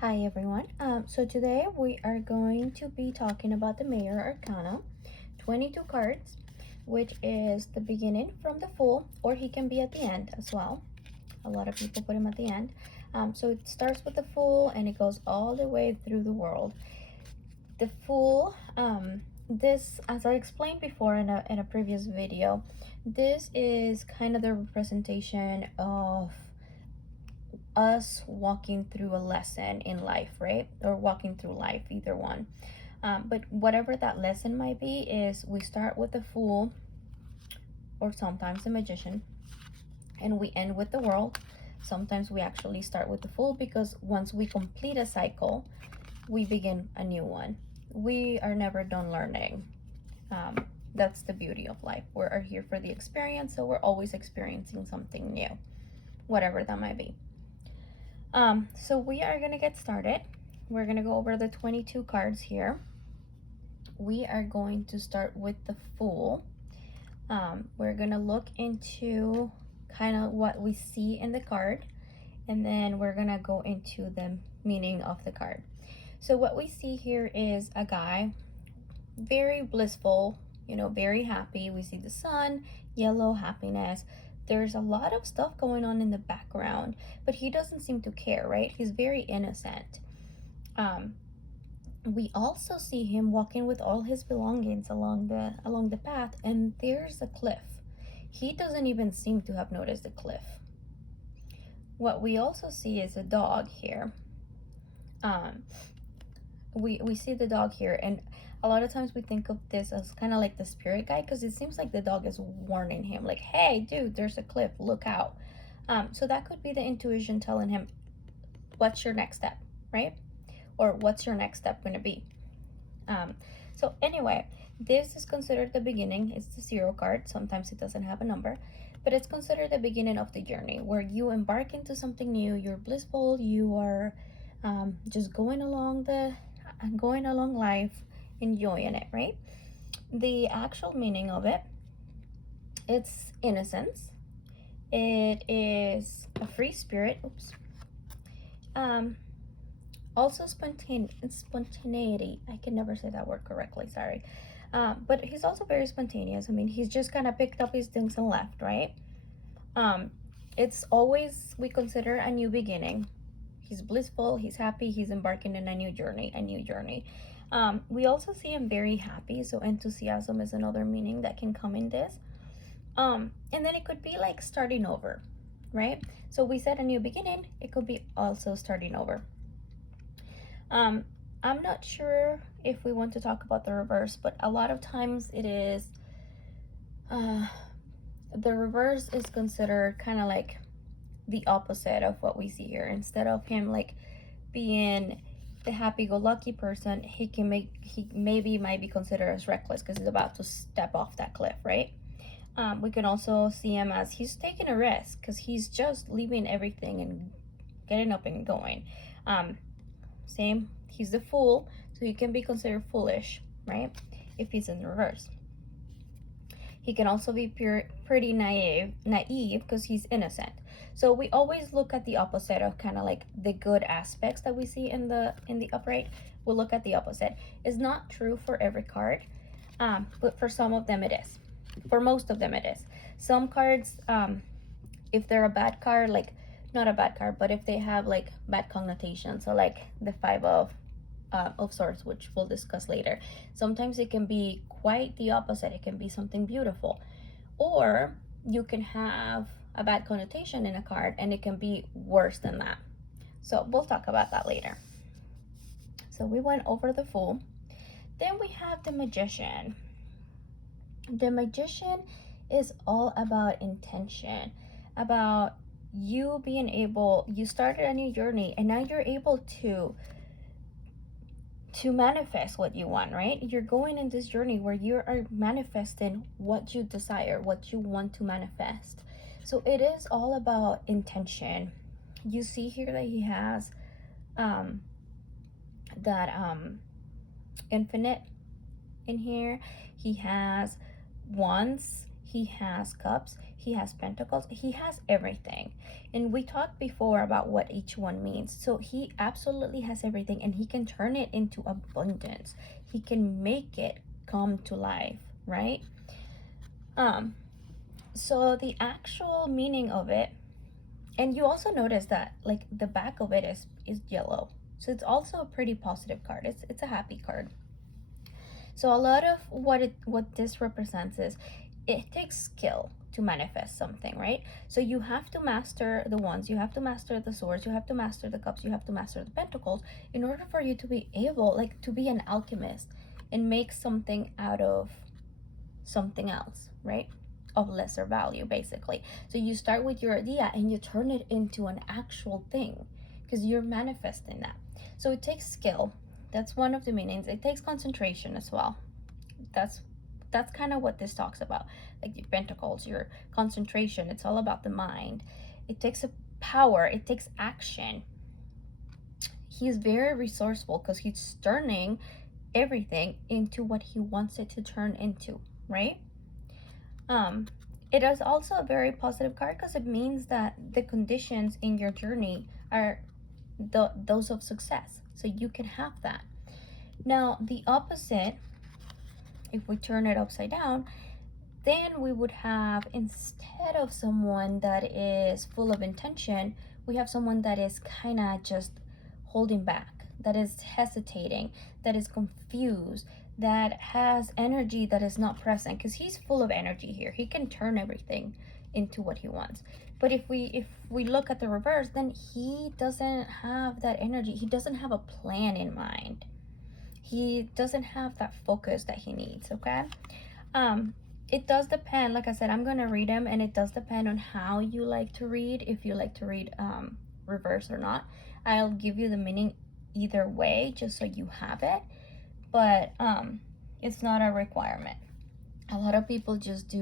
Hi everyone. So today we are going to be talking about the Major Arcana, 22 cards, which is the beginning from the Fool, or he can be at the end as well. A lot of people put him at the end. So it starts with the Fool and it goes all the way through the world. The Fool, this, as I explained before in a previous video, this is kind of the representation of us walking through a lesson in life, right? Or walking through life, either one. But whatever that lesson might be, is we start with the Fool or sometimes the Magician, and we end with the World. Sometimes we actually start with the Fool because once we complete a cycle, we begin a new one. We are never done learning. That's the beauty of life. We are here for the experience, so we're always experiencing something new, whatever that might be. So we are gonna get started. We're gonna go over the 22 cards here. We are going to start with the Fool. We're gonna look into kind of what we see in the card, and then we're gonna go into the meaning of the card. So what we see here is a guy, very blissful, very happy. We see the sun, yellow, happiness. There's a lot of stuff going on in the background, but he doesn't seem to care, right? He's very innocent. We also see him walking with all his belongings along the path, and there's a cliff. He doesn't even seem to have noticed the cliff. What we also see is a dog here. We see the dog here, and a lot of times we think of this as kind of like the spirit guide, because it seems like the dog is warning him, like, hey dude, there's a cliff, look out. So that could be the intuition telling him, what's your next step, right? Or what's your next step going to be? So anyway, this is considered the beginning. It's the 0 card. Sometimes it doesn't have a number, but it's considered the beginning of the journey where you embark into something new. You're blissful. You are just going along life, enjoying it, right? The actual meaning of it, it's innocence. It is a free spirit. Oops. Also spontaneity. I can never say that word correctly, sorry. But he's also very spontaneous. I mean, he's just kind of picked up his things and left, right? It's always, we consider a new beginning. He's blissful, he's happy, he's embarking in a new journey. We also see him very happy, so enthusiasm is another meaning that can come in this. And then it could be like starting over, right? So we said a new beginning, it could be also starting over. I'm not sure if we want to talk about the reverse, but a lot of times it is, the reverse is considered kind of like the opposite of what we see here. Instead of him like being the happy-go-lucky person, he maybe might be considered as reckless because he's about to step off that cliff, right? We can also see him as he's taking a risk because he's just leaving everything and getting up and going. Same, he's the Fool, so he can be considered foolish, right? If he's in reverse. He can also be pretty naive because he's innocent. So we always look at the opposite of kind of like the good aspects that we see in the upright. We'll look at the opposite. It's not true for every card, but for some of them it is. For most of them it is. Some cards, if they're a bad card, like not a bad card, but if they have like bad connotations, so like the 5 of Swords, which we'll discuss later, sometimes it can be quite the opposite. It can be something beautiful, or you can have a bad connotation in a card and it can be worse than that. So we'll talk about that later. So we went over the Fool. Then we have the Magician. The Magician is all about intention, about you being able, you started a new journey and now you're able to manifest what you want, right? You're going in this journey where you are manifesting what you desire, what you want to manifest. So it is all about intention. You see here that he has that infinite in here. He has wands, he has cups, he has pentacles, he has everything. And we talked before about what each one means. So he absolutely has everything, and he can turn it into abundance. He can make it come to life, right? So the actual meaning of it, and you also notice that like the back of it is yellow. So it's also a pretty positive card. It's a happy card. So a lot of what this represents is it takes skill to manifest something, right? So you have to master the wands, you have to master the swords, you have to master the cups, you have to master the pentacles in order for you to be able, like, to be an alchemist and make something out of something else, right? Of lesser value, basically. So you start with your idea and you turn it into an actual thing because you're manifesting that. So it takes skill. That's one of the meanings. It takes concentration as well. That's kind of what this talks about. Like your pentacles, your concentration, it's all about the mind. It takes a power, it takes action. He's very resourceful because he's turning everything into what he wants it to turn into, right? It is also a very positive card because it means that the conditions in your journey are those of success, so you can have that. Now the opposite, if we turn it upside down, then we would have, instead of someone that is full of intention, we have someone that is kind of just holding back, that is hesitating, that is confused, that has energy that is not present, because he's full of energy here. He can turn everything into what he wants. But if we look at the reverse, then he doesn't have that energy. He doesn't have a plan in mind. He doesn't have that focus that he needs, okay? It does depend. Like I said, I'm gonna read them, and it does depend on how you like to read, if you like to read reverse or not. I'll give you the meaning either way just so you have it, but it's not a requirement. A lot of people just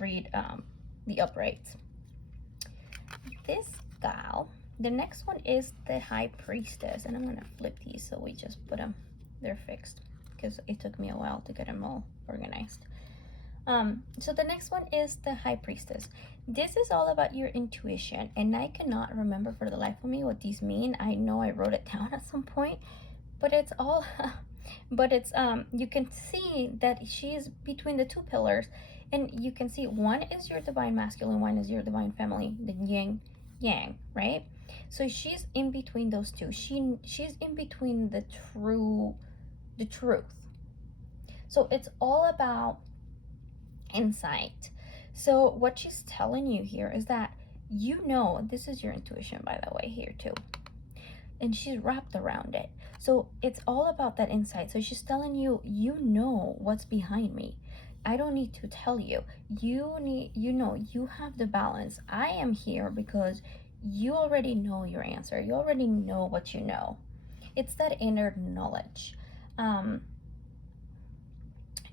read the uprights. This gal, the next one is the High Priestess, and I'm gonna flip these so we just put them, they're fixed because it took me a while to get them all organized. So the next one is the High Priestess. This is all about your intuition, and I cannot remember for the life of me what these mean. I know I wrote it down at some point, but it's all but it's you can see that she's between the two pillars, and you can see one is your divine masculine, one is your divine feminine, the yin yang, right? So she's in between those two. She's in between the truth. So it's all about insight. So what she's telling you here is that, you know, this is your intuition, by the way, here too, and she's wrapped around it. So it's all about that insight. So she's telling you, you know what's behind me. I don't need to tell you. You know, you have the balance. I am here because you already know your answer. You already know what you know. It's that inner knowledge.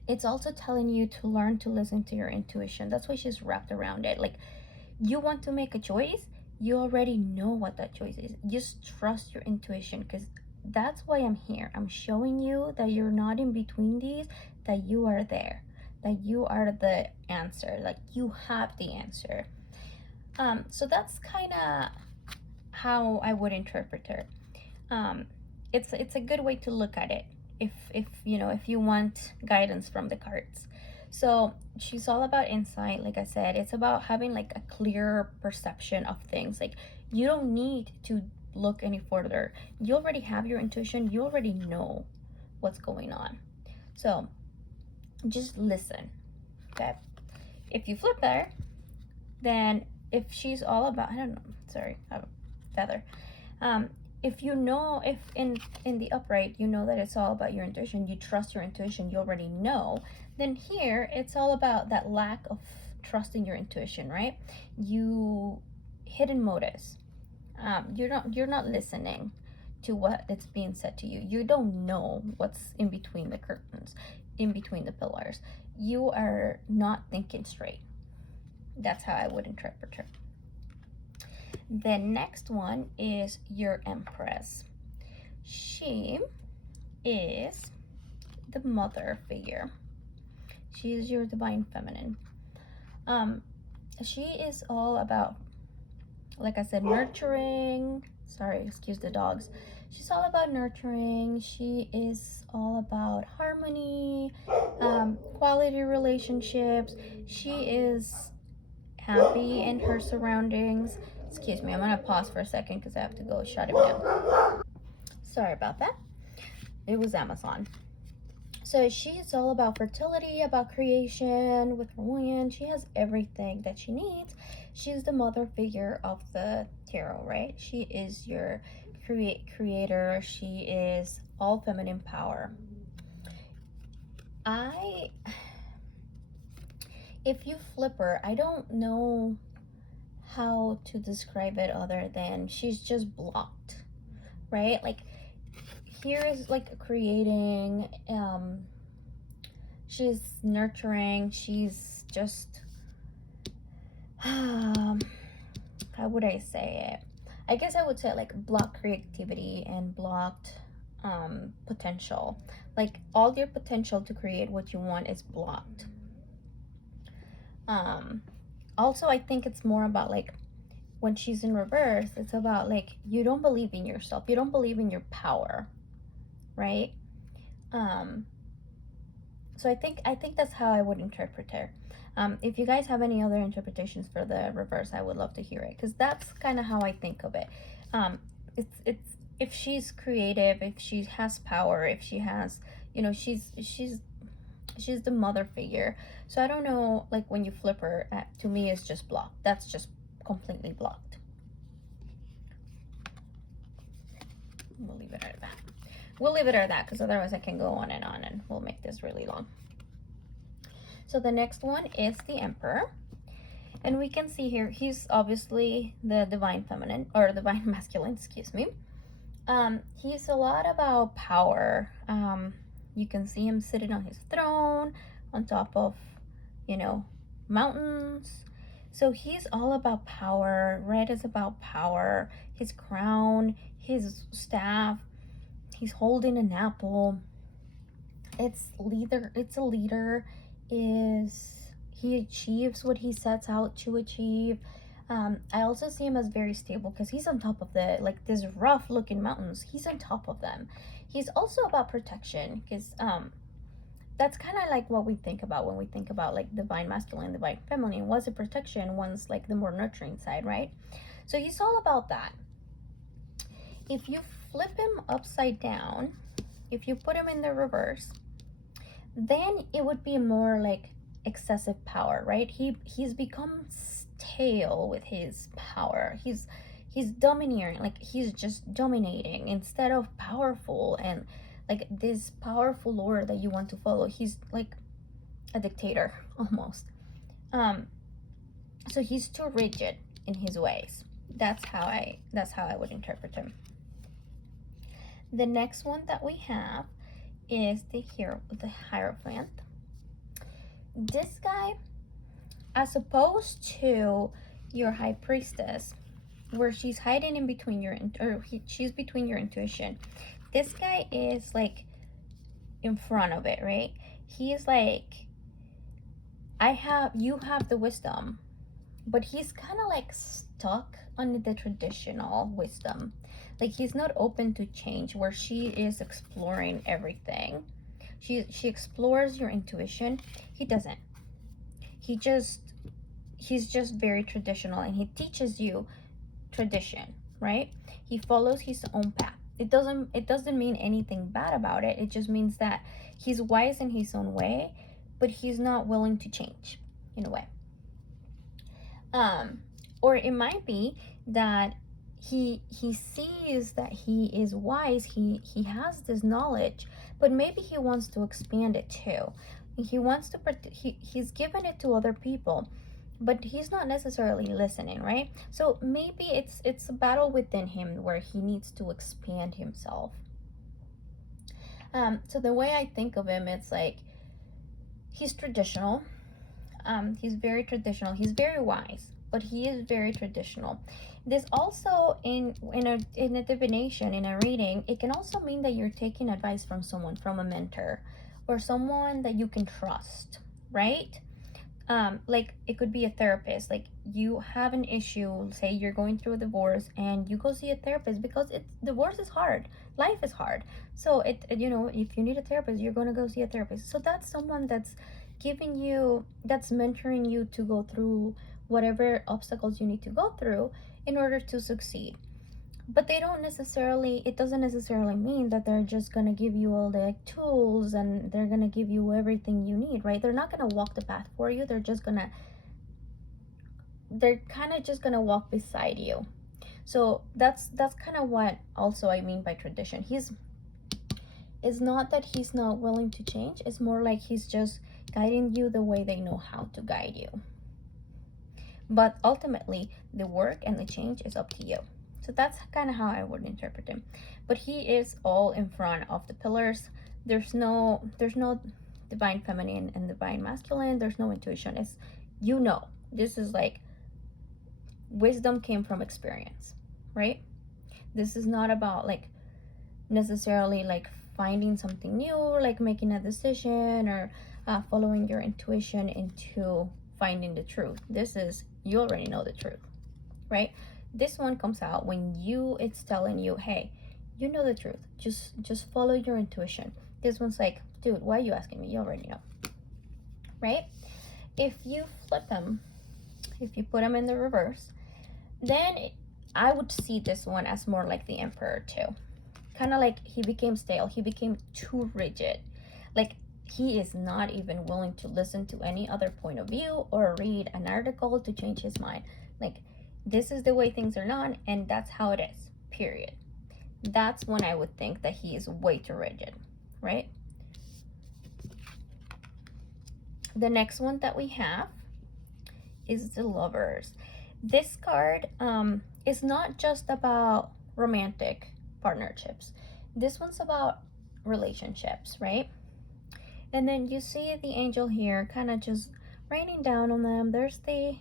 It's also telling you to learn to listen to your intuition. That's why she's wrapped around it. Like, you want to make a choice, you already know what that choice is. Just trust your intuition, because that's why I'm here. I'm showing you that you're not in between these, that you are there, that you are the answer, like you have the answer. So that's kind of how I would interpret her. It's a good way to look at it if you know, if you want guidance from the cards. So she's all about insight. Like I said, it's about having like a clear perception of things. Like, you don't need to look any further. You already have your intuition. You already know what's going on. So just listen, okay? If you flip her, then if she's all about, I don't know, sorry, I have a feather. If you know, if in the upright, you know that it's all about your intuition, you trust your intuition, you already know, then here it's all about that lack of trusting your intuition, right? You hidden motives. You're not listening to what it's being said to you. You don't know what's in between the curtains, in between the pillars. You are not thinking straight. That's how I would interpret her. The next one is your Empress. She is the mother figure. She is your divine feminine. she is all about, like I said, nurturing. Sorry, excuse the dogs. She's all about nurturing. She is all about harmony, quality relationships. She is happy in her surroundings. Excuse me, I'm gonna pause for a second because I have to go shut him down. Sorry about that. It was Amazon. So she is all about fertility, about creation with her wand. She has everything that she needs. She's the mother figure of the tarot, right? She is your creator. She is all feminine power. If you flip her, I don't know how to describe it other than she's just blocked, right? Like here is like creating, she's nurturing, she's just how would I say it? I guess I would say like blocked creativity and blocked potential. Like all your potential to create what you want is blocked. Also, I think it's more about like when she's in reverse, it's about like you don't believe in yourself, you don't believe in your power, right? So I think that's how I would interpret her. If you guys have any other interpretations for the reverse, I would love to hear it, because that's kind of how I think of it. It's if she's creative, if she has power, if she has, you know, she's the mother figure. So I don't know, like when you flip her, to me it's just blocked. That's just completely blocked. We'll leave it at that. We'll leave it at that, because otherwise I can go on and we'll make this really long. So the next one is the Emperor. And we can see here, he's obviously the divine feminine, or divine masculine, excuse me. He's a lot about power. You can see him sitting on his throne, on top of, you know, mountains. So he's all about power. Red is about power. His crown, his staff, he's holding an apple. It's a leader. He achieves what he sets out to achieve. I also see him as very stable because he's on top of this rough looking mountains. He's on top of them. He's also about protection, because that's kind of like what we think about when we think about like divine masculine, divine feminine. One's a protection, one's like the more nurturing side, right? So he's all about that. If you flip him upside down, if you put him in the reverse, then it would be more like excessive power, right? He's become stale with his power. He's domineering, like he's just dominating instead of powerful and like this powerful lord that you want to follow. He's like a dictator almost. So he's too rigid in his ways. That's how I would interpret him. The next one that we have is the Hierophant. This guy, as opposed to your High Priestess, where she's hiding in between she's between your intuition, this guy is like in front of it, right? He's like, you have the wisdom, but he's kind of like stuck on the traditional wisdom. Like he's not open to change, where she is exploring everything. She explores your intuition. He doesn't. He's just very traditional, and he teaches you tradition, right? He follows his own path. It doesn't mean anything bad about it. It just means that he's wise in his own way, but he's not willing to change in a way. Or it might be that he sees that he is wise, he has this knowledge, but maybe he wants to expand it too. He wants to he's given it to other people, but he's not necessarily listening, right? So maybe it's a battle within him where he needs to expand himself. So the way I think of him, it's like he's traditional. He's very traditional. He's very wise, but he is very traditional. This also in a divination, in a reading, it can also mean that you're taking advice from someone, from a mentor, or someone that you can trust, right? like it could be a therapist. Like you have an issue, say you're going through a divorce, and you go see a therapist because divorce is hard, life is hard. So you know, if you need a therapist, you're going to go see a therapist. So that's someone that's giving you, that's mentoring you to go through whatever obstacles you need to go through in order to succeed. But they don't necessarily, it doesn't necessarily mean that they're just going to give you all the tools and they're going to give you everything you need, right? They're not going to walk the path for you. They're kind of just going to walk beside you. So that's kind of what also I mean by tradition. It's not that he's not willing to change. It's more like he's just guiding you the way they know how to guide you. But ultimately, the work and the change is up to you. So that's kind of how I would interpret him. But he is all in front of the pillars. There's no divine feminine and divine masculine. There's no intuition. It's, you know, this is like wisdom came from experience, right? This is not about like necessarily like finding something new, like making a decision or following your intuition into finding the truth. This is, you already know the truth, right? This one comes out when it's telling you, hey, you know the truth, just follow your intuition. This one's like, dude, why are you asking me? You already know, right? If you flip them, if you put them in the reverse, then I would see this one as more like the Emperor too. Kind of like he became stale, he became too rigid. Like he is not even willing to listen to any other point of view or read an article to change his mind. Like, this is the way things are done, and that's how it is, period. That's when I would think that he is way too rigid, right? The next one that we have is the Lovers. This card is not just about romantic partnerships. This one's about relationships, right? And then you see the angel here kind of just raining down on them. There's the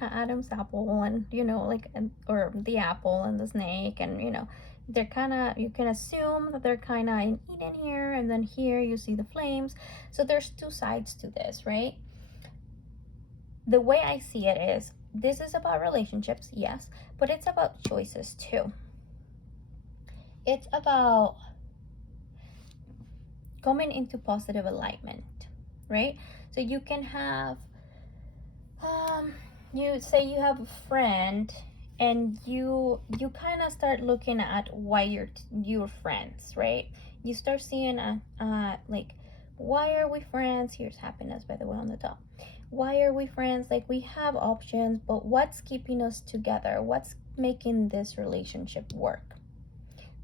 Adam's apple, and you know, like, or the apple and the snake, and you know, they're kind of, you can assume that they're kind of in Eden here, and then here you see the flames. So there's two sides to this, right? The way I see it is, this is about relationships, yes, but it's about choices too. It's about coming into positive alignment, right? So you can have, you say you have a friend, and you kind of start looking at why you're friends, right? You start seeing like, why are we friends? Here's happiness, by the way, on the top. Why are we friends? Like, we have options, but what's keeping us together? What's making this relationship work?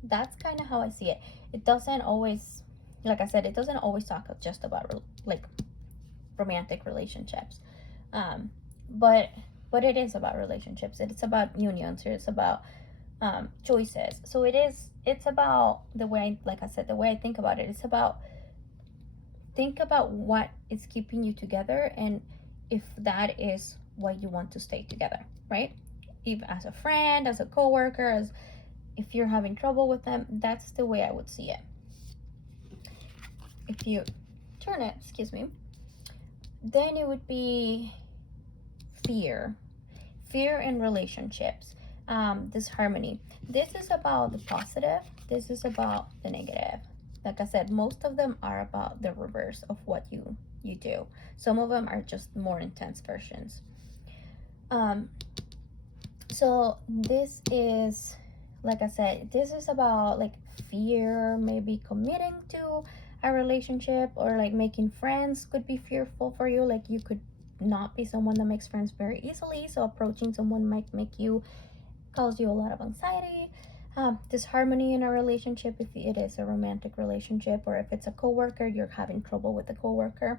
That's kind of how I see it. It doesn't always, like I said, it doesn't always talk just about like romantic relationships, but it is about relationships. It's about unions. It's about choices. So it's about the way, like I said, the way I think about it. It's about, think about what is keeping you together, and if that is why you want to stay together, right? If as a friend, as a coworker, as if you're having trouble with them, that's the way I would see it. If you turn it, excuse me, then it would be fear in relationships. This harmony. This is about the positive. This is about the negative. Like I said, most of them are about the reverse of what you do. Some of them are just more intense versions. So this is, like I said, this is about like fear, maybe committing to a relationship, or like making friends could be fearful for you. Like, you could not be someone that makes friends very easily, so approaching someone might cause you a lot of anxiety. Disharmony in a relationship, if it is a romantic relationship, or if it's a coworker, you're having trouble with a coworker.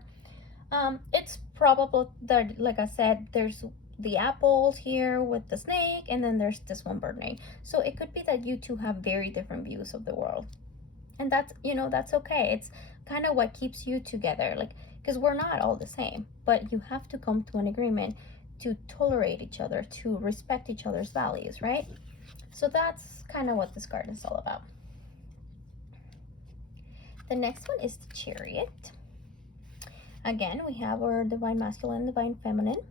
It's probable that, like I said, there's the apples here with the snake, and then there's this one burning. So it could be that you two have very different views of the world, and that's, you know, that's okay. It's kind of what keeps you together, like, because we're not all the same, but you have to come to an agreement to tolerate each other, to respect each other's values, right? So that's kind of what this card is all about. The next one is the Chariot. Again, we have our divine masculine, divine feminine.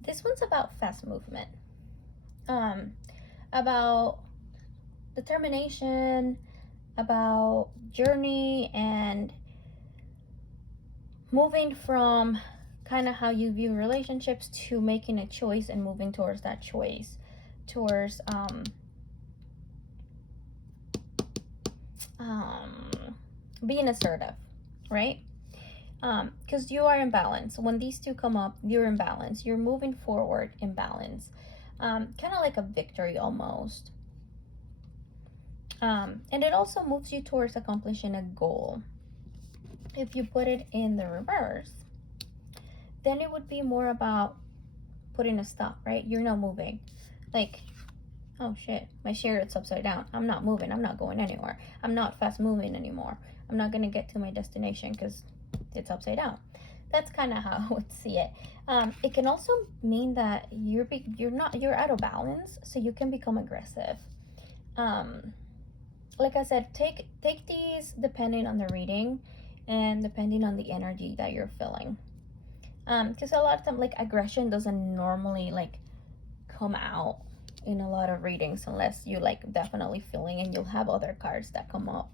This one's about fast movement, about determination, about journey, and moving from kind of how you view relationships to making a choice and moving towards that choice, towards being assertive, right? Because you are in balance. When these two come up, you're in balance. You're moving forward in balance, kind of like a victory almost. And it also moves you towards accomplishing a goal. If you put it in the reverse, then it would be more about putting a stop, right? You're not moving. Like, oh shit, my chariot's upside down. I'm not moving. I'm not going anywhere. I'm not fast moving anymore. I'm not going to get to my destination because it's upside down. That's kind of how I would see it. It can also mean that you're out of balance, so you can become aggressive. Like I said, take these depending on the reading and depending on the energy that you're feeling. Because a lot of time, like, aggression doesn't normally like come out in a lot of readings unless you like definitely feeling, and you'll have other cards that come up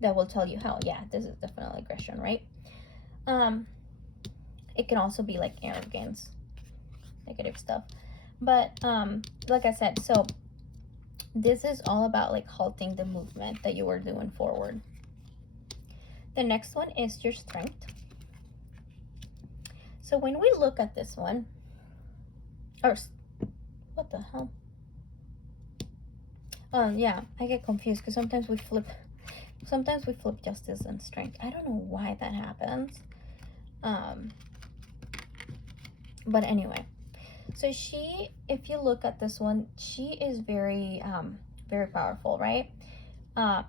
that will tell you how, yeah, this is definitely aggression, right? It can also be like arrogance, negative stuff. But like I said, so this is all about like halting the movement that you are doing forward. The next one is your strength. So when we look at this one, or what the hell? Yeah, I get confused because sometimes we flip justice and strength. I don't know why that happens. But anyway, so she, if you look at this one, she is very very powerful, right?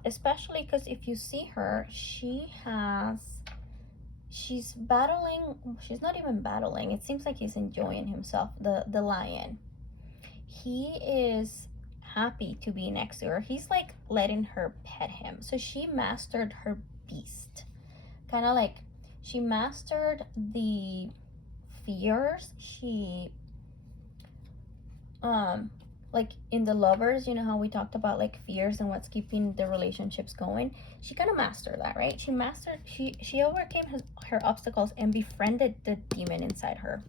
Especially because if you see her, she's battling. She's not even battling. It seems like he's enjoying himself. The lion, he is happy to be next to her. He's like letting her pet him. So she mastered her beast, kind of like she mastered the fears. She like in the lovers, you know how we talked about like fears and what's keeping the relationships going. She kind of mastered that, right? She overcame her obstacles and befriended the demon inside her,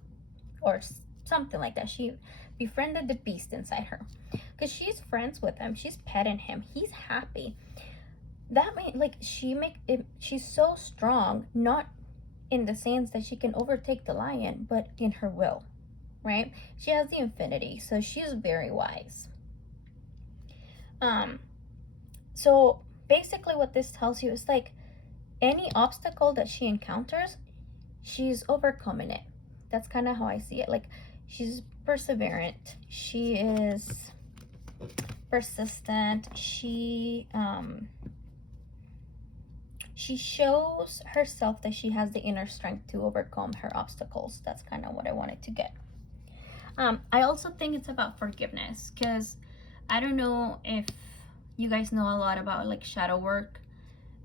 or something like that. She befriended the beast inside her because she's friends with him. She's petting him. He's happy. That means like she's so strong, not in the sense that she can overtake the lion, but in her will, right? She has the infinity, so she's very wise. So basically what this tells you is like any obstacle that she encounters, she's overcoming it. That's kind of how I see it. Like, she's perseverant, she is persistent, she shows herself that she has the inner strength to overcome her obstacles. That's kind of what I wanted to get. I also think it's about forgiveness, because I don't know if you guys know a lot about like shadow work,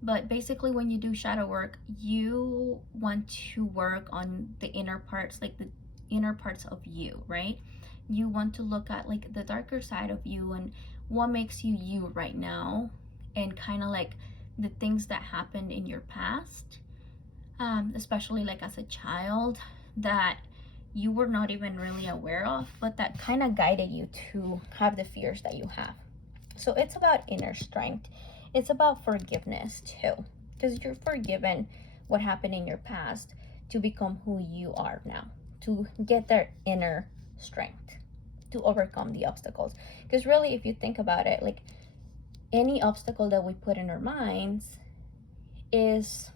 but basically when you do shadow work, you want to work on the inner parts, like the inner parts of you, right? You want to look at like the darker side of you and what makes you you right now, and kind of like the things that happened in your past, especially like as a child, that you were not even really aware of, but that kind of guided you to have the fears that you have. So it's about inner strength. It's about forgiveness too, because you're forgiven what happened in your past to become who you are now, to get that inner strength to overcome the obstacles. Because really, if you think about it, like any obstacle that we put in our minds is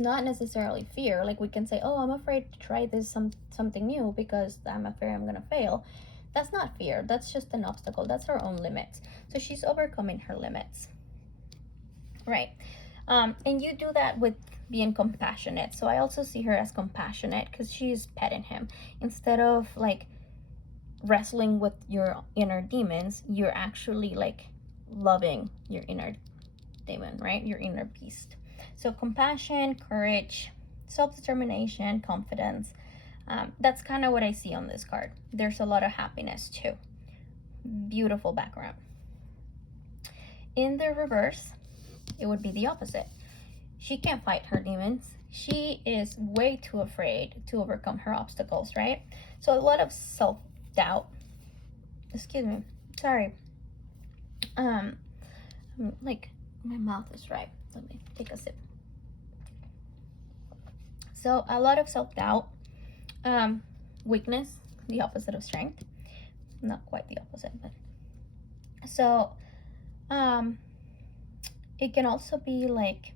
not necessarily fear. Like we can say, oh, I'm afraid to try this something new because I'm afraid I'm gonna fail. That's not fear, that's just an obstacle. That's her own limits. So she's overcoming her limits, right? And you do that with being compassionate. So I also see her as compassionate because she's petting him. Instead of like wrestling with your inner demons, you're actually like loving your inner demon, right? Your inner beast. So compassion, courage, self-determination, confidence. That's kind of what I see on this card. There's a lot of happiness too. Beautiful background. In the reverse, it would be the opposite. She can't fight her demons. She is way too afraid to overcome her obstacles, right? So a lot of self-doubt. Excuse me. Sorry. Like my mouth is dry. Let me take a sip. So a lot of self-doubt, weakness, the opposite of strength. Not quite the opposite, but so it can also be like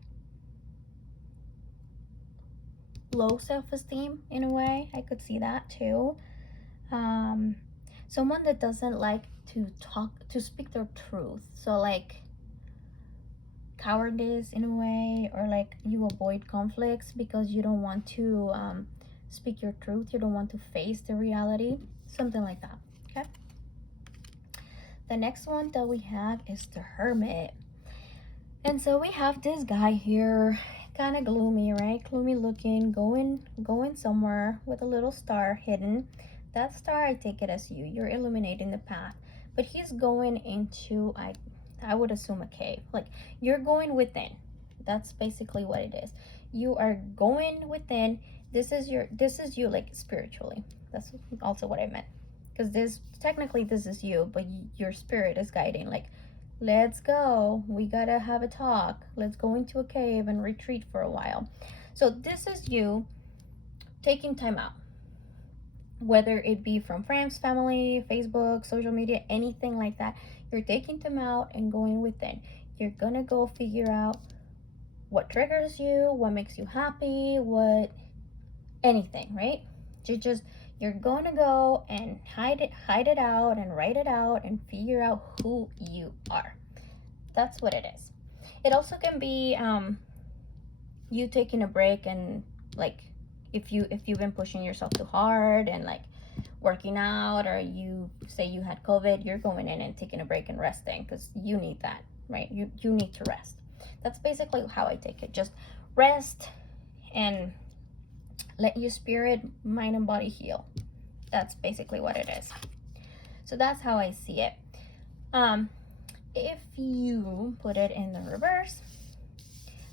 low self-esteem in a way. I could see that too. Someone that doesn't like to speak their truth. So like cowardice in a way, or like you avoid conflicts because you don't want to speak your truth. You don't want to face the reality. Something like that. Okay. The next one that we have is the Hermit. And so we have this guy here, kind of gloomy, right? Gloomy looking, going somewhere with a little star hidden. That star, I take it as you. You're illuminating the path. But he's going into, I would assume, a cave. Like, you're going within. That's basically what it is. You are going within. This is you, like, spiritually. That's also what I meant. Because this is you, but your spirit is guiding. Like, let's go. We gotta have a talk. Let's go into a cave and retreat for a while. So this is you taking time out. Whether it be from friends, family, Facebook, social media, anything like that. You're taking them out and going within. You're gonna go figure out what triggers you, what makes you happy, anything, right? You're gonna go and hide it out and write it out and figure out who you are. That's what it is. It also can be you taking a break and like if you've been pushing yourself too hard and like working out, or you say you had COVID, you're going in and taking a break and resting because you need that, right? You need to rest. That's basically how I take it. Just rest and let your spirit, mind, and body heal. That's basically what it is. So that's how I see it. If you put it in the reverse,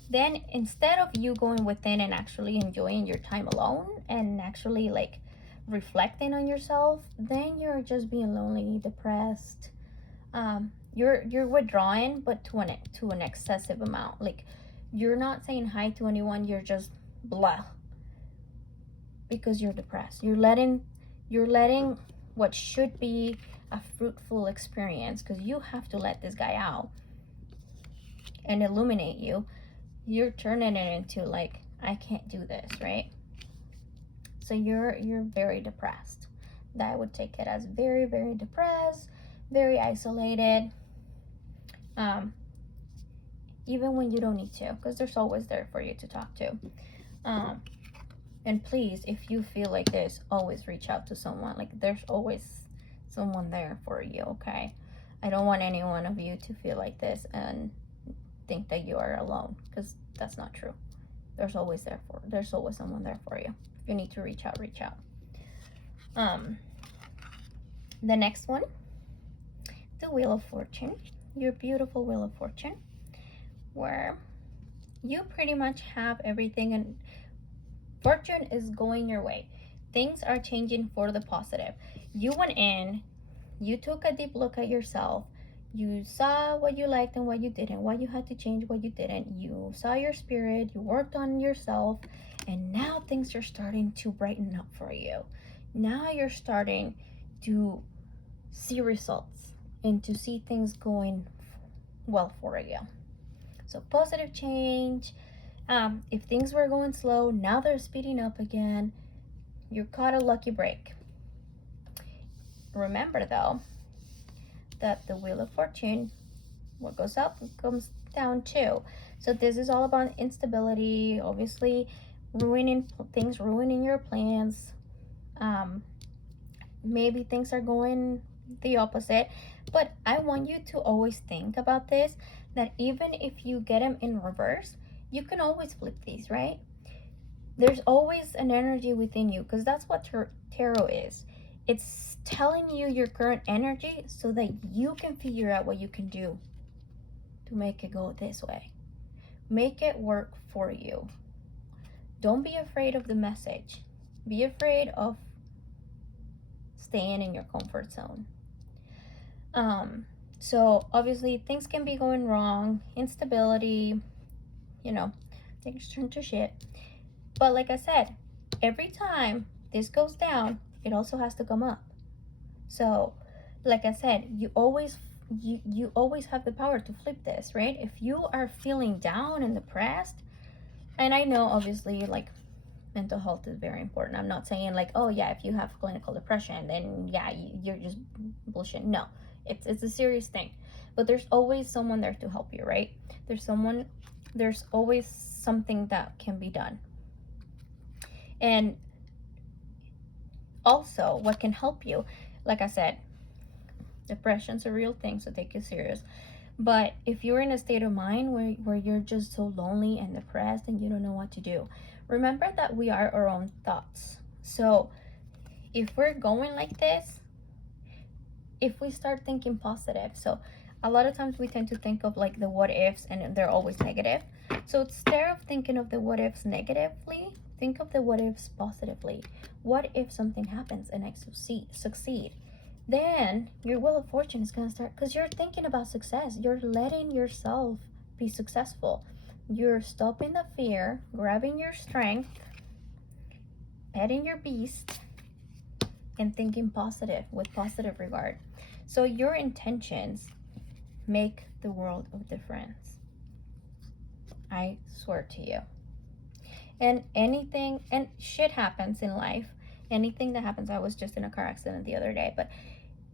then instead of you going within and actually enjoying your time alone and actually like reflecting on yourself, then you're just being lonely, depressed. You're withdrawing, but to an excessive amount. Like, you're not saying hi to anyone. You're just blah because you're depressed. You're letting what should be a fruitful experience, because you have to let this guy out and illuminate you. You're turning it into like, I can't do this, right? So you're very depressed. That I would take it as very, very depressed, very isolated. Even when you don't need to, because there's always there for you to talk to. And please, if you feel like this, always reach out to someone. Like, there's always someone there for you, okay? I don't want any one of you to feel like this and think that you are alone, because that's not true. There's always someone there for you. If you need to reach out, reach out. The next one, the Wheel of Fortune. Your beautiful Wheel of Fortune, where you pretty much have everything and fortune is going your way. Things are changing for the positive. You went in, you took a deep look at yourself. You saw what you liked and what you didn't, what you had to change, what you didn't. You saw your spirit, you worked on yourself, and now things are starting to brighten up for you. Now you're starting to see results and to see things going well for you. So positive change. If things were going slow, now they're speeding up again. You caught a lucky break. Remember though, that the Wheel of Fortune, what goes up comes down too. So this is all about instability, obviously ruining your plans. Maybe things are going the opposite, but I want you to always think about this, that even if you get them in reverse, you can always flip these, right? There's always an energy within you, because that's what tarot is. It's telling you your current energy so that you can figure out what you can do to make it go this way. Make it work for you. Don't be afraid of the message. Be afraid of staying in your comfort zone. So obviously things can be going wrong, instability, you know, things turn to shit. But like I said, every time this goes down, it also has to come up. So like I said, you always have the power to flip this, right? If you are feeling down and depressed, and I know obviously like mental health is very important. I'm not saying like, oh yeah, if you have clinical depression, then yeah, you're just bullshit. No, it's a serious thing. But there's always someone there to help you, right? There's always something that can be done. And also what can help you, like I said, depression's a real thing, so take it serious. But if you're in a state of mind where you're just so lonely and depressed and you don't know what to do, remember that we are our own thoughts. So if we're going like this, if we start thinking positive, so a lot of times we tend to think of like the what ifs and they're always negative. So instead of thinking of the what ifs negatively, think of the what ifs positively. What if something happens and I succeed? Then your wheel of fortune is going to start, because you're thinking about success. You're letting yourself be successful. You're stopping the fear, grabbing your strength, petting your beast, and thinking positive with positive regard. So your intentions make the world of difference. I swear to you. And shit happens in life. Anything that happens, I was just in a car accident the other day, but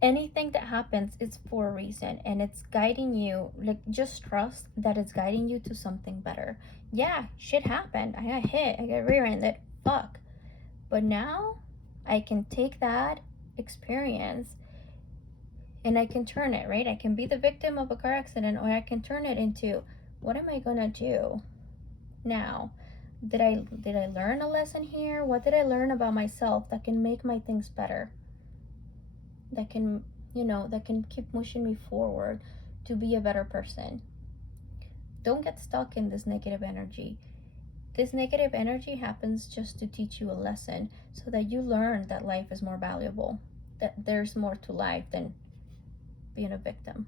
anything that happens is for a reason, and it's guiding you. Like, just trust that it's guiding you to something better. Yeah, shit happened. I got hit. I got rear-ended. Fuck. But now I can take that experience and I can turn it, right? I can be the victim of a car accident, or I can turn it into, what am I gonna do now? Did I learn a lesson here? What did I learn about myself that can make my things better? That can, that can keep pushing me forward to be a better person. Don't get stuck in this negative energy. This negative energy happens just to teach you a lesson, so that you learn that life is more valuable, that there's more to life than being a victim.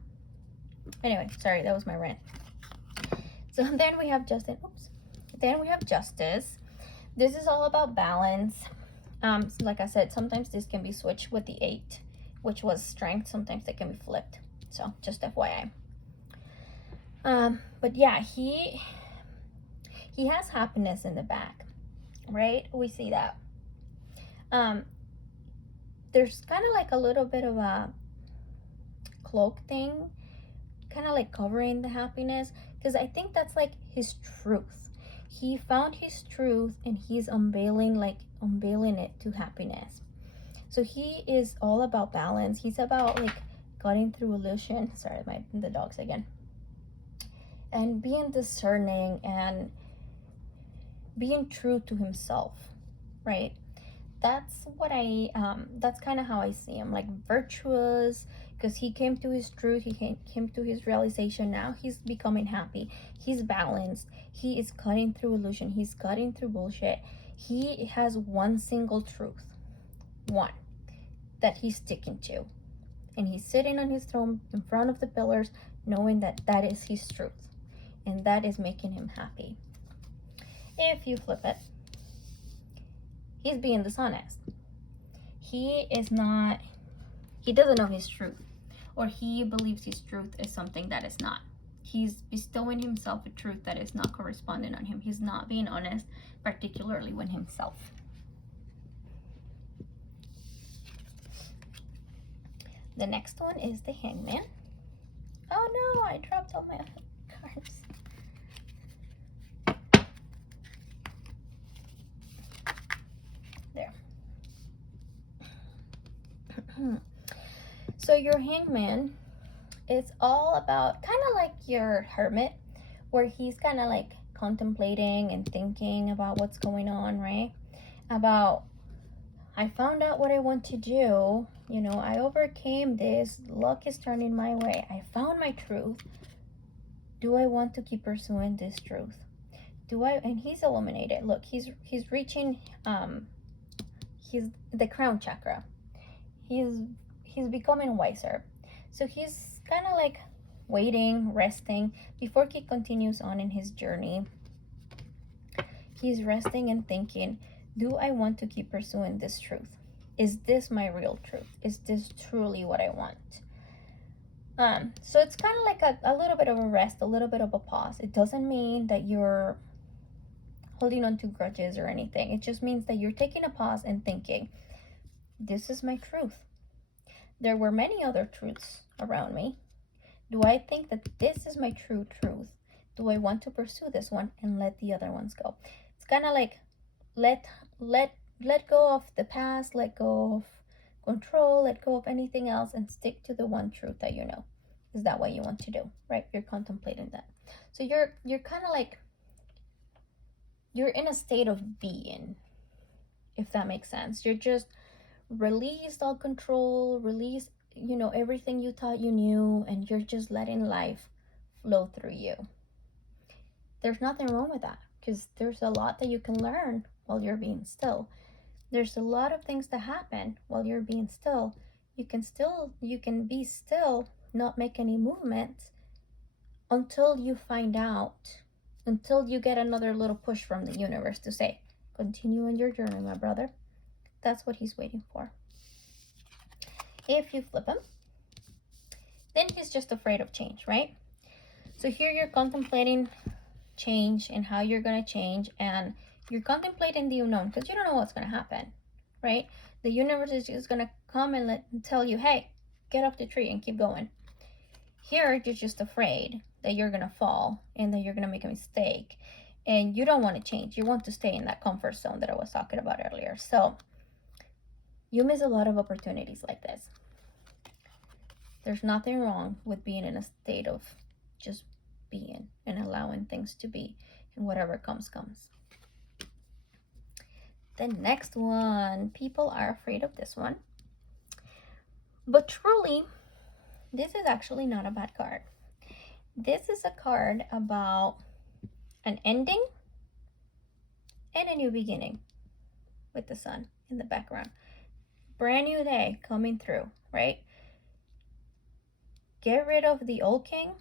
Anyway, sorry, that was my rant. So then we have Then we have Justice. This is all about balance. So like I said, sometimes this can be switched with the 8, which was strength. Sometimes they can be flipped. So just FYI. But yeah, he has happiness in the back, right? We see that. There's kind of like a little bit of a cloak thing, kind of like covering the happiness, because I think that's like his truth. He found his truth and he's unveiling it to happiness. So he is all about balance. He's about like cutting through illusion. Sorry, the dogs again. And being discerning and being true to himself, right? That's what that's kind of how I see him, like virtuous, because he came to his truth, he came to his realization. Now he's becoming happy, he's balanced, he is cutting through illusion, he's cutting through bullshit. He has one single truth, one, that he's sticking to, and he's sitting on his throne in front of the pillars, knowing that that is his truth, and that is making him happy. If you flip it, he's being dishonest. He doesn't know his truth, or he believes his truth is something that is not. He's bestowing himself a truth that is not corresponding on him. He's not being honest, particularly with himself. The next one is the Hangman. Oh no, I dropped all my cards. There. So your Hangman is all about kind of like your Hermit, where he's kind of like contemplating and thinking about what's going on, right? About, I found out what I want to do. You know, I overcame this. Luck is turning my way. I found my truth. Do I want to keep pursuing this truth? Do I? And he's illuminated. Look, he's reaching he's the crown chakra. He's becoming wiser. So he's kind of like waiting, resting before he continues on in his journey. He's resting and thinking, do I want to keep pursuing this truth? Is this my real truth? Is this truly what I want? So it's kind of like a little bit of a rest, a little bit of a pause. It doesn't mean that you're holding on to grudges or anything. It just means that you're taking a pause and thinking, this is my truth. There were many other truths around me. Do I think that this is my true truth? Do I want to pursue this one and let the other ones go? It's kind of like let go of the past, let go of control, let go of anything else, and stick to the one truth that you know. Is that what you want to do, right? You're contemplating that. So you're kind of like, you're in a state of being, if that makes sense. You're just released all control, release, you know, everything you thought you knew, and you're just letting life flow through you. There's nothing wrong with that, because there's a lot that you can learn while you're being still. There's a lot of things that happen while you're being still. You can be still, not make any movements until you find out, until you get another little push from the universe to say, continue on your journey, my brother. That's what he's waiting for. If you flip him, then he's just afraid of change, right? So here you're contemplating change and how you're going to change, and you're contemplating the unknown because you don't know what's going to happen, right? The universe is just going to come and tell you, hey, get off the tree and keep going. Here, you're just afraid that you're going to fall and that you're going to make a mistake, and you don't want to change. You want to stay in that comfort zone that I was talking about earlier. So you miss a lot of opportunities like this. There's nothing wrong with being in a state of just being and allowing things to be, and whatever comes. The next one, people are afraid of this one. But truly, this is actually not a bad card. This is a card about an ending and a new beginning with the sun in the background. Brand new day coming through, right? Get rid of the old king,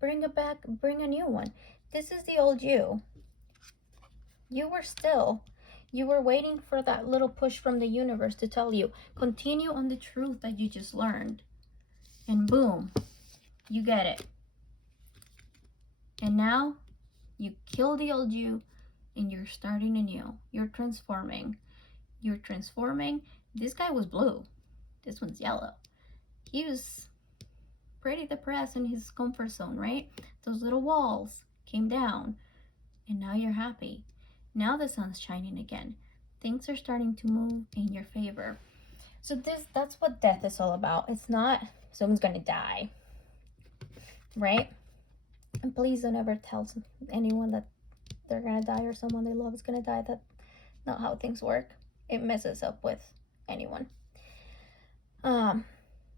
bring it back, bring a new one. This is the old you. You were waiting for that little push from the universe to tell you, continue on the truth that you just learned. And boom, you get it. And now you kill the old you and you're starting anew. You're transforming. This guy was blue. This one's yellow. He was pretty depressed in his comfort zone, right? Those little walls came down, and now you're happy. Now the sun's shining again. Things are starting to move in your favor. So that's what death is all about. It's not someone's gonna die, right? And please don't ever tell anyone that they're gonna die or someone they love is gonna die. That's not how things work. It messes up with anyone.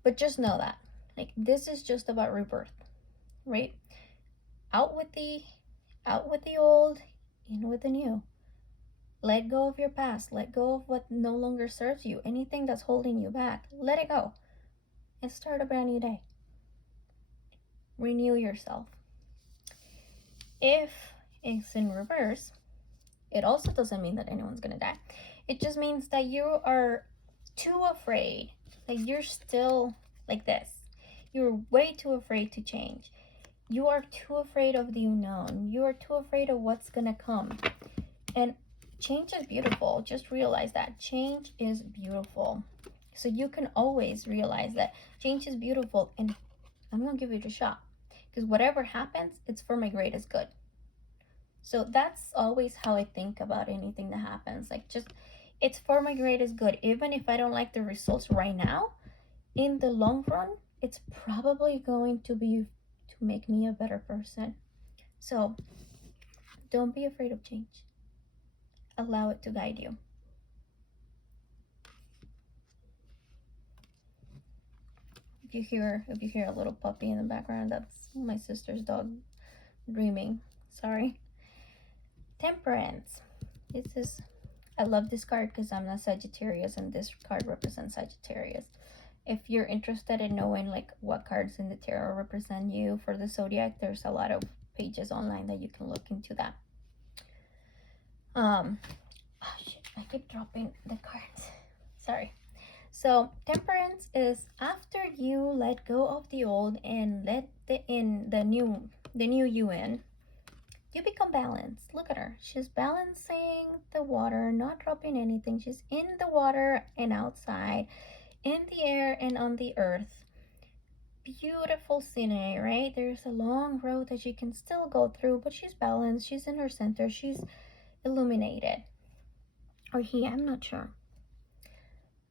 But just know that, like, this is just about rebirth, right? Out with the old, in with the new. Let go of your past. Let go of what no longer serves you. Anything that's holding you back, let it go. And start a brand new day. Renew yourself. If it's in reverse, it also doesn't mean that anyone's gonna die. It just means that you are too afraid. Like, you're still like this. You're way too afraid to change. You are too afraid of the unknown. You are too afraid of what's gonna come. And change is beautiful. Just realize that change is beautiful. So you can always realize that change is beautiful, and I'm gonna give it a shot, because whatever happens, it's for my greatest good. So that's always how I think about anything that happens. Like, just, it's for my greatest good. Even if I don't like the results right now, in the long run, it's probably going to be to make me a better person, So don't be afraid of change. Allow it to guide you. If you hear a little puppy in the background, that's my sister's dog dreaming. Sorry. Temperance. This is, I love this card because I'm not Sagittarius and this card represents Sagittarius. If you're interested in knowing like what cards in the tarot represent you for the zodiac, there's a lot of pages online that you can look into that. Oh shit, I keep dropping the cards. Sorry. So temperance is after you let go of the old and let the new you in, you become balanced. Look at her. She's balancing the water, not dropping anything. She's in the water and outside, in the air and on the earth. Beautiful scenery, right? There's a long road that she can still go through, but she's balanced. She's in her center. She's illuminated. Or he, I'm not sure.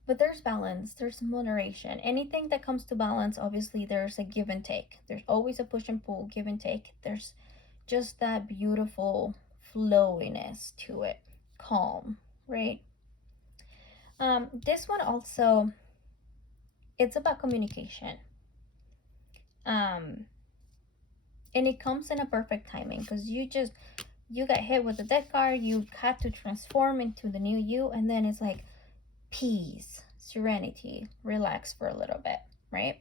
But there's balance, there's moderation. Anything that comes to balance, obviously there's a give and take. There's always a push and pull, give and take. There's just that beautiful flowiness to it. Calm, right? This one also, it's about communication. And it comes in a perfect timing because you got hit with the death card, you had to transform into the new you, and then it's like peace, serenity, relax for a little bit, right?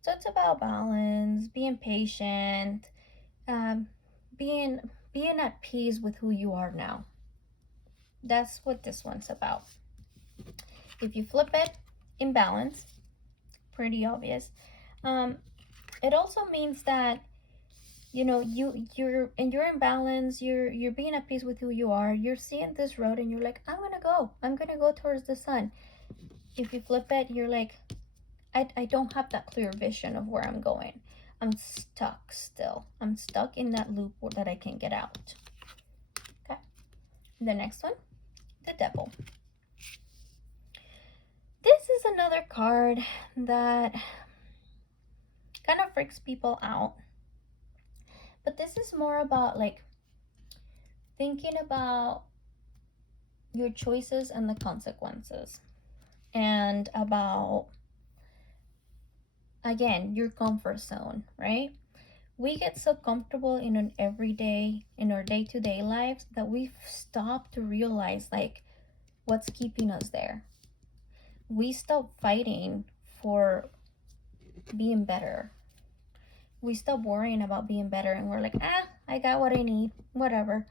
So it's about balance, being patient, being at peace with who you are now. That's what this one's about. If you flip it, imbalance, pretty obvious. It also means that you're in balance, you're being at peace with who you are, you're seeing this road and you're like, I'm gonna go towards the sun. If you flip it, you're like, I don't have that clear vision of where I'm going. I'm stuck still. I'm stuck in that loop that I can't get out. Okay. The next one, the Devil. This is another card that kind of freaks people out. But this is more about like thinking about your choices and the consequences. And about, again, your comfort zone, right? We get so comfortable in our day-to-day lives that we've stopped to realize like what's keeping us there. We stop fighting for being better. We stop worrying about being better and we're like, I got what I need, whatever.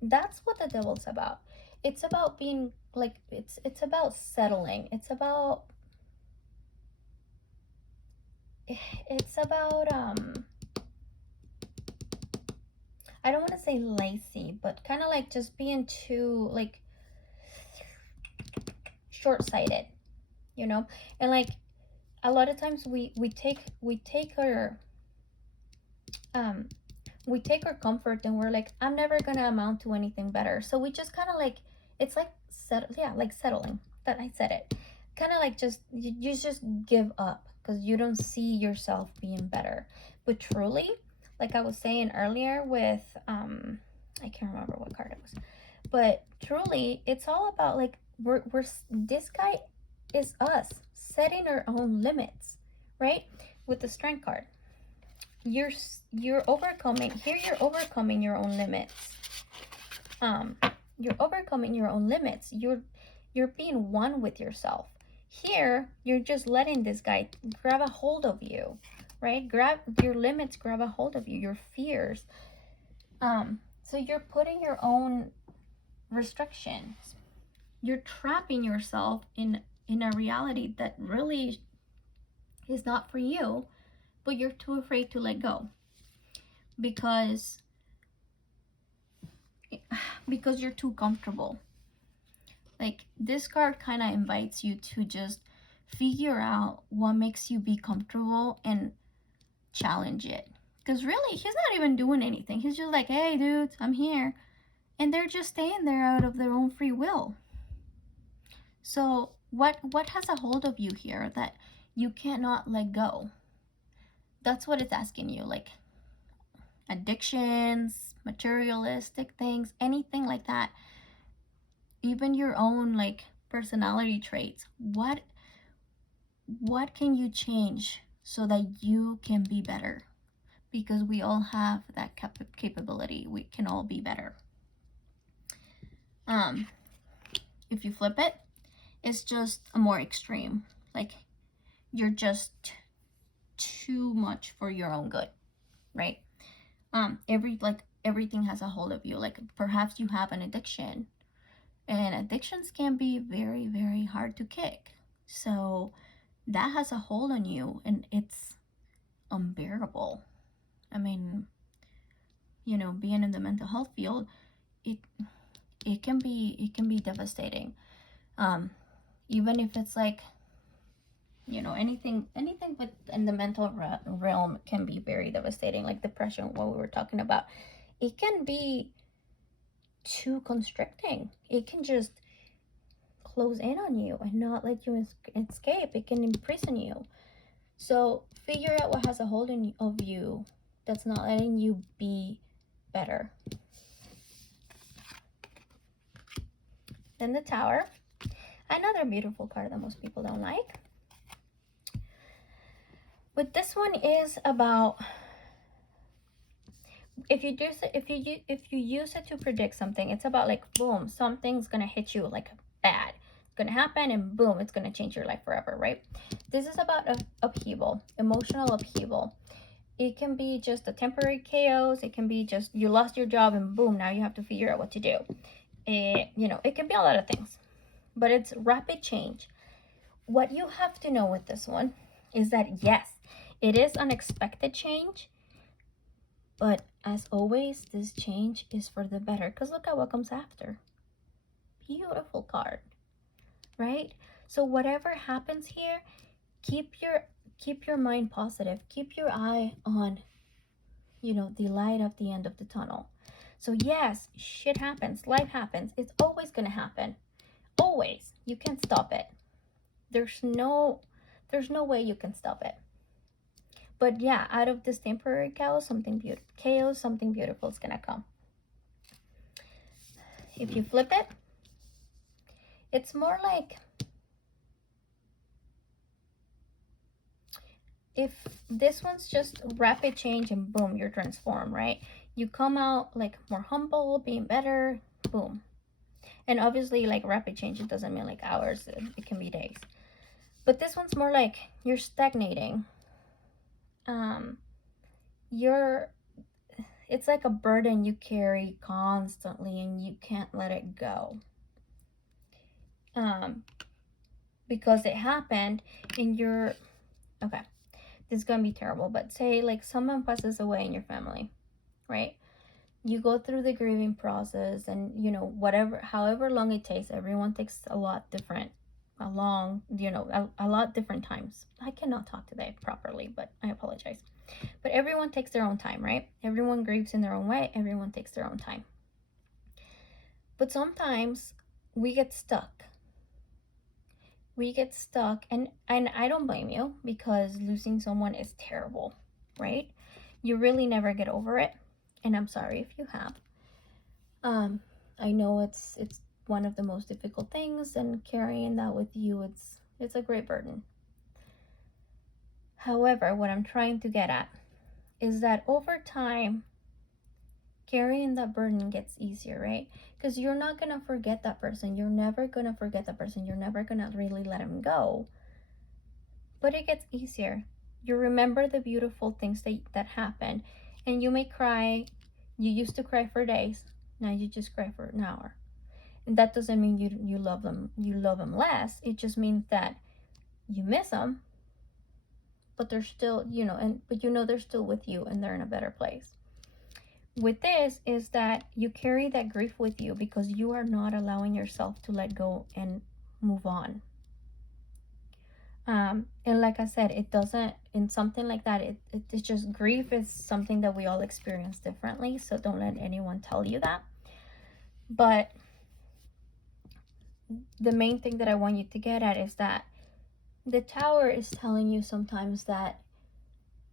That's what the Devil's about. It's about being like, it's about settling. It's about I don't want to say lazy, but kind of like just being too like short-sighted, and like a lot of times we take our comfort and we're like, I'm never gonna amount to anything better, so we just kind of like, it's like settling. That I said it, kind of like just you just give up because you don't see yourself being better. But truly, like I was saying earlier with I can't remember what card it was, but truly it's all about like we're this guy is us setting our own limits, right? With the Strength card, you're overcoming here, you're overcoming your own limits. You're overcoming your own limits. You're being one with yourself. Here, you're just letting this guy grab a hold of you, right? Grab your limits, grab a hold of you, your fears. So you're putting your own restrictions. You're trapping yourself in a reality that really is not for you, but you're too afraid to let go because you're too comfortable. Like this card kind of invites you to just figure out what makes you be comfortable and challenge it. Because really, he's not even doing anything. He's just like, hey, dudes, I'm here. And they're just staying there out of their own free will. So what has a hold of you here that you cannot let go? That's what it's asking you. Like, addictions, materialistic things, anything like that, even your own like personality traits. What can you change so that you can be better? Because we all have that capability. We can all be better. If you flip it, it's just a more extreme. Like you're just too much for your own good, right? Everything has a hold of you. Like perhaps you have an addiction, and addictions can be very, very hard to kick. So that has a hold on you, and it's unbearable. I mean, being in the mental health field, it can be devastating. Even if it's like, anything in the mental realm can be very devastating, like depression, what we were talking about. It can be too constricting. It can just close in on you and not let you escape. It can imprison you. So figure out what has a hold of you that's not letting you be better. Then the Tower, another beautiful card that most people don't like. But this one is about, if you use it to predict something, it's about like, boom, something's gonna hit you like bad. It's gonna happen and boom, it's gonna change your life forever, right? This is about upheaval, emotional upheaval. It can be just a temporary chaos. It can be just you lost your job and boom, now you have to figure out what to do. It can be a lot of things, but it's rapid change. What you have to know with this one is that yes, it is unexpected change, but as always, this change is for the better, because look at what comes after. Beautiful card, right? So whatever happens here, keep your mind positive. Keep your eye on, the light at the end of the tunnel. So yes, shit happens, life happens. It's always gonna happen. Always. You can't stop it. There's no way you can stop it. But yeah, out of this temporary chaos, something beautiful is gonna come. If you flip it, it's more like, if this one's just rapid change and boom, you're transformed, right? You come out like more humble, being better, boom. And obviously, like rapid change, it doesn't mean like hours, it can be days. But this one's more like you're stagnating. It's like a burden you carry constantly and you can't let it go. Because it happened and okay, this is gonna be terrible, but say like someone passes away in your family, right? You go through the grieving process and however long it takes, everyone takes a lot different times. I cannot talk today properly, but I apologize. But everyone takes their own time, right? Everyone grieves in their own way. Everyone takes their own time. But sometimes we get stuck. And I don't blame you, because losing someone is terrible, right? You really never get over it. And I'm sorry if you have. I know it's one of the most difficult things, and carrying that with you, it's a great burden. However, what I'm trying to get at is that over time, carrying that burden gets easier, right? Because you're not gonna forget that person. You're never gonna forget that person. You're never gonna really let him go. But it gets easier. You remember the beautiful things that happened, and you may cry. You used to cry for days. Now you just cry for an hour. And that doesn't mean you love them less. It just means that you miss them, but they're still, they're still with you and they're in a better place. With this is that you carry that grief with you because you are not allowing yourself to let go and move on. And like I said, it doesn't, in something like that, it's just, grief is something that we all experience differently. So don't let anyone tell you that. But the main thing that I want you to get at is that the Tower is telling you sometimes that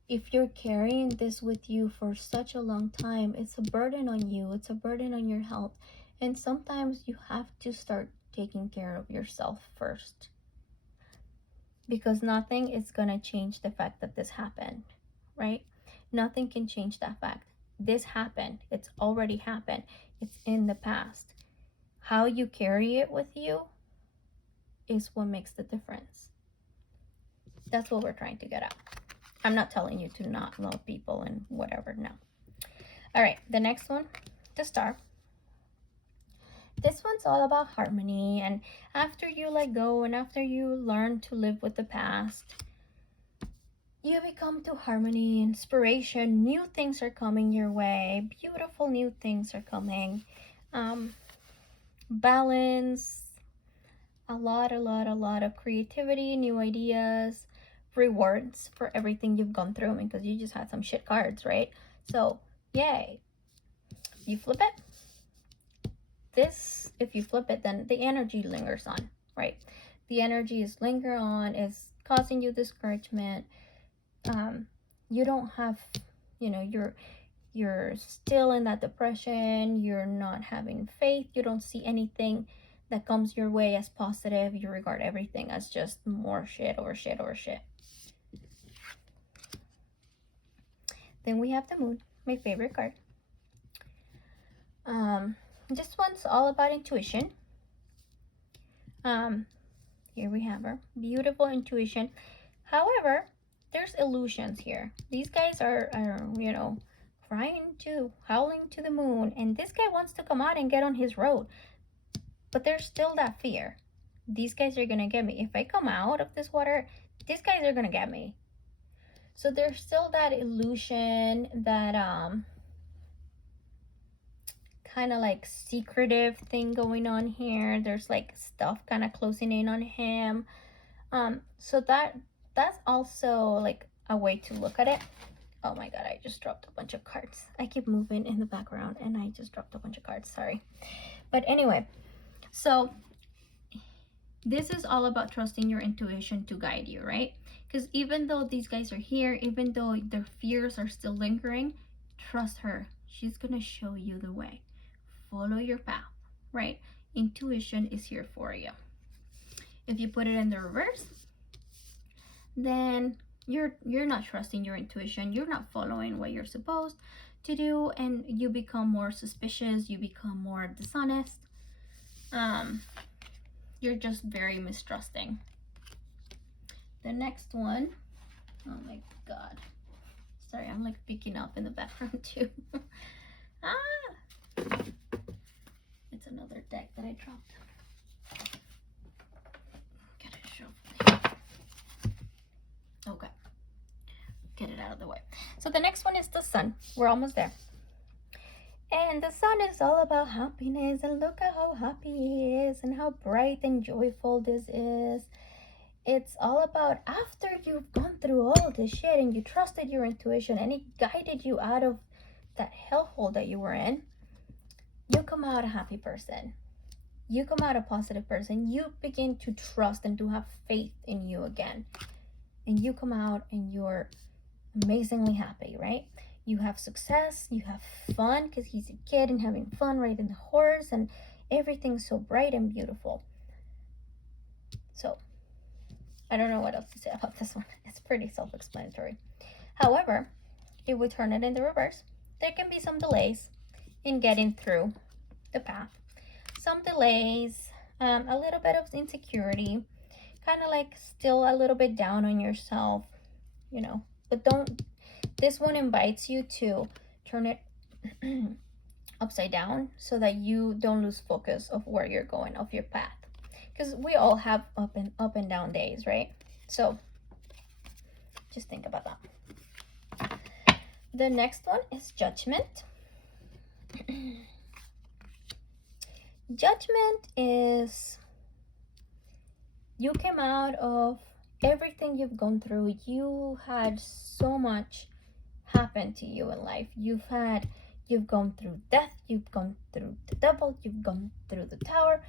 if you're carrying this with you for such a long time, it's a burden on you, it's a burden on your health. And sometimes you have to start taking care of yourself first, because nothing is going to change the fact that this happened, right? Nothing can change that fact. This happened. It's already happened. It's in the past. How you carry it with you is what makes the difference. That's what we're trying to get at. I'm not telling you to not love people and whatever, no. All right, the next one, the Star. This one's all about harmony, and after you let go and after you learn to live with the past, you become to harmony, inspiration, new things are coming your way, beautiful new things are coming, balance, a lot of creativity, new ideas, rewards for everything you've gone through, because you just had some shit cards, right? So yay. You flip it. This, if you flip it, then the energy lingers on, right? The energy is linger on, is causing you discouragement. You don't have, you're still in that depression, you're not having faith, you don't see anything that comes your way as positive, you regard everything as just more shit over shit over shit. Then we have the Moon, my favorite card. This one's all about intuition. Here we have her, beautiful intuition. However, there's illusions here. These guys are crying to, howling to the moon, and this guy wants to come out and get on his road, but there's still that fear. These guys are gonna get me. If I come out of this water, these guys are gonna get me. So there's still that illusion, that kind of like secretive thing going on here. There's like stuff kind of closing in on him. So that's also like a way to look at it. Oh my god, I just dropped a bunch of cards. I keep moving in the background and I just dropped a bunch of cards, sorry. But anyway, so this is all about trusting your intuition to guide you, right? Because even though these guys are here, even though their fears are still lingering, trust her. She's gonna show you the way. Follow your path, right? Intuition is here for you. If you put it in the reverse, then you're not trusting your intuition, you're not following what you're supposed to do, and you become more suspicious, you become more dishonest, you're just very mistrusting. The next one, oh my god, sorry, I'm like picking up in the background too. It's another deck that I dropped. Get it shuffled. Okay, get it out of the way. So the next one is the Sun. We're almost there. And the Sun is all about happiness, and look at how happy he is and how bright and joyful this is. It's all about after you've gone through all this shit and you trusted your intuition and it guided you out of that hellhole that you were in, you come out a happy person. You come out a positive person. You begin to trust and to have faith in you again. And you come out and you're amazingly happy, right? You have success, you have fun, because he's a kid and having fun riding the horse, and everything's so bright and beautiful. So, I don't know what else to say about this one. It's pretty self-explanatory. However, if we turn it in the reverse, there can be some delays in getting through the path. Some delays, a little bit of insecurity, kind of like still a little bit down on yourself, but don't, this one invites you to turn it upside down so that you don't lose focus of where you're going, of your path. Because we all have up and down days, right? So just think about that. The next one is Judgment. Judgment is, you came out of everything you've gone through. You had so much happen to you in life. You've gone through death, you've gone through the devil, you've gone through the tower.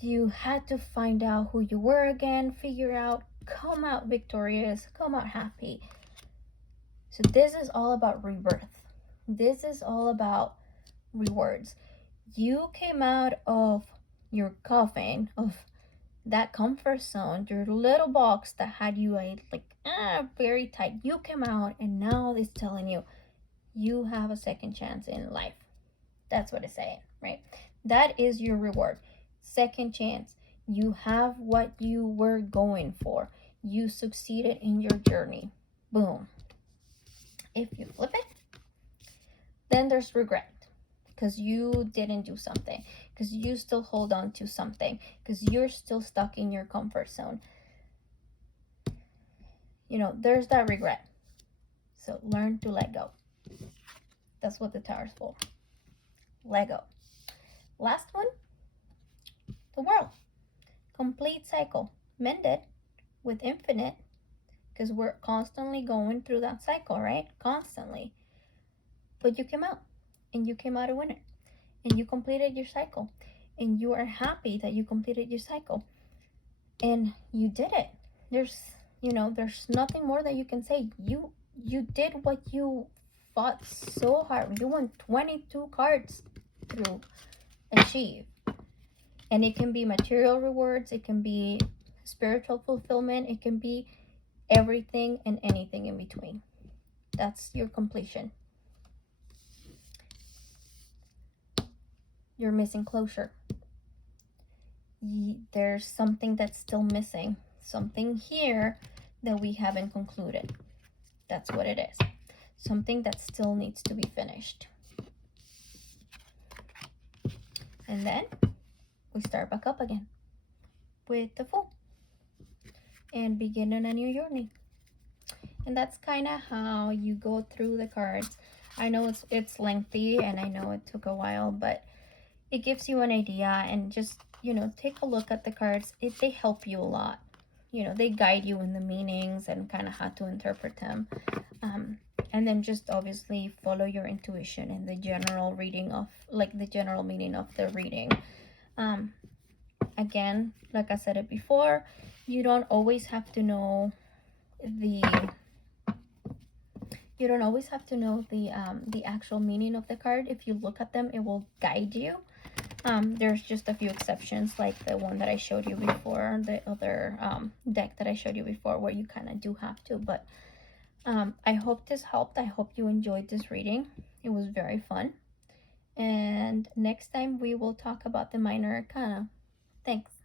You had to find out who you were again, figure out, come out victorious, come out happy. So this is all about rebirth. This is all about rewards. You came out of your coffin, of that comfort zone, your little box that had you very tight. You came out, and now it's telling you you have a second chance in life. That's what it's saying, right? That is your reward. Second chance. You have what you were going for. You succeeded in your journey. Boom. If you flip it, then there's regret, because you didn't do something, because you still hold on to something, because you're still stuck in your comfort zone. There's that regret. So learn to let go. That's what the tower's for. Let go. Last one, the world. Complete cycle. Mended with infinite, because we're constantly going through that cycle, right? Constantly. But you came out, and you came out a winner, and you completed your cycle, and you are happy that you completed your cycle, and you did it. There's nothing more that you can say. You did what you fought so hard. You won 22 cards to achieve. And it can be material rewards, it can be spiritual fulfillment, it can be everything and anything in between. That's your completion. You're missing closure. There's something that's still missing. Something here that we haven't concluded. That's what it is. Something that still needs to be finished. And then we start back up again with the Fool and begin on a new journey. And that's kind of how you go through the cards. I know it's lengthy, and I know it took a while, but it gives you an idea. And just take a look at the cards. They help you a lot. They guide you in the meanings and kind of how to interpret them. And then just obviously follow your intuition and the general reading of, the general meaning of the reading. Again, like I said it before, you don't always have to know the actual meaning of the card. If you look at them, it will guide you. There's just a few exceptions, like the one that I showed you before, the other deck that I showed you before, where you kind of do have to. But I hope this helped. I hope you enjoyed this reading. It was very fun. And next time we will talk about the Minor Arcana. Thanks.